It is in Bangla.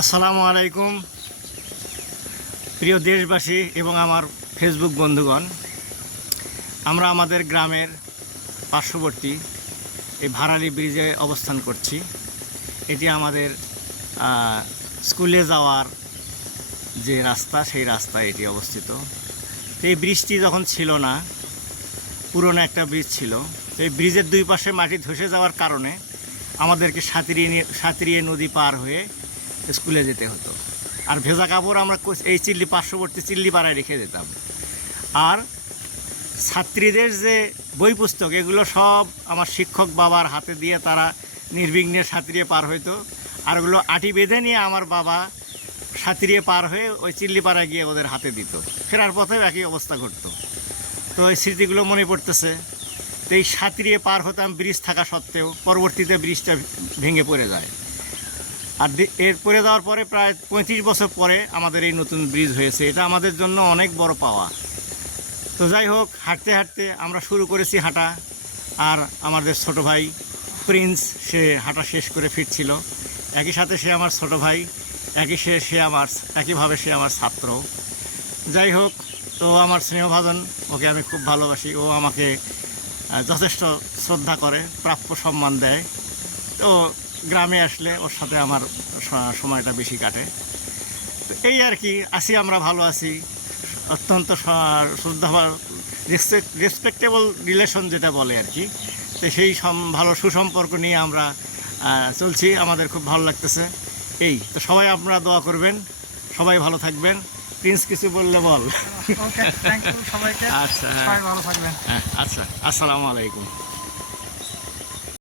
আসসালামু আলাইকুম প্রিয় দেশবাসী এবং আমার ফেসবুক বন্ধুগণ। আমরা আমাদের গ্রামের পার্শ্ববর্তী এই ভারালি ব্রিজে অবস্থান করছি। এটি আমাদের স্কুলে যাওয়ার যে রাস্তা, সেই রাস্তায় এটি অবস্থিত। এই ব্রিজটি যখন ছিল না, পুরনো একটা ব্রিজ ছিল, এই ব্রিজের দুই পাশে মাটি ধসে যাওয়ার কারণে আমাদেরকে সাঁতরিয়ে নদী পার হয়ে স্কুলে যেতে হতো। আর ভেজা কাপড় আমরা এই পার্শ্ববর্তী চিল্লিপাড়ায় রেখে যেতাম। আর ছাত্রীদের যে বই পুস্তক, এগুলো সব আমার শিক্ষক বাবার হাতে দিয়ে তারা নির্বিঘ্নে সাঁতরিয়ে পার হইতো। আর ওগুলো আটি বেঁধে নিয়ে আমার বাবা সাঁতরিয়ে পার হয়ে ওই চিল্লিপাড়ায় গিয়ে ওদের হাতে দিত। ফেরার পথেও একই অবস্থা ঘটতো। তো এই স্মৃতিগুলো মনে পড়তেছে। তো এই সাঁতরিয়ে পার হতাম ব্রিজ থাকা সত্ত্বেও, পরবর্তীতে ব্রিজটা ভেঙে পড়ে যায়। আর এর পড়ে যাওয়ার পরে প্রায় 35 বছর পরে আমাদের এই নতুন ব্রিজ হয়েছে। এটা আমাদের জন্য অনেক বড় পাওয়া। তো যাই হোক, হাঁটতে হাঁটতে আমরা শুরু করেছি হাঁটা। আর আমাদের ছোট ভাই প্রিন্স, সে হাঁটা শেষ করে ফিরছিল। একই সাথে সে আমার ছোট ভাই, একইভাবে সে আমার ছাত্র। যাই হোক, তো আমার স্নেহভাজন, ওকে আমি খুব ভালোবাসি। ও আমাকে যথেষ্ট শ্রদ্ধা করে, প্রাপ্য সম্মান দেয়। তো গ্রামে আসলে ওর সাথে আমার সময়টা বেশি কাটে। তো এই আর কি, আছি, আমরা ভালো আছি। অত্যন্ত শ্রদ্ধা, রেসপেক্টেবল রিলেশন যেটা বলে আর কি। তো সেই ভালো সুসম্পর্ক নিয়ে আমরা চলছি। আমাদের খুব ভালো লাগতেছে। এই তো, সবাই আপনারা দোয়া করবেন, সবাই ভালো থাকবেন। প্রিন্স কিছু বললে বল। ওকে, থ্যাংক ইউ সবাইকে। আচ্ছা, সবাই ভালো থাকবেন। আচ্ছা, আসসালামু আলাইকুম।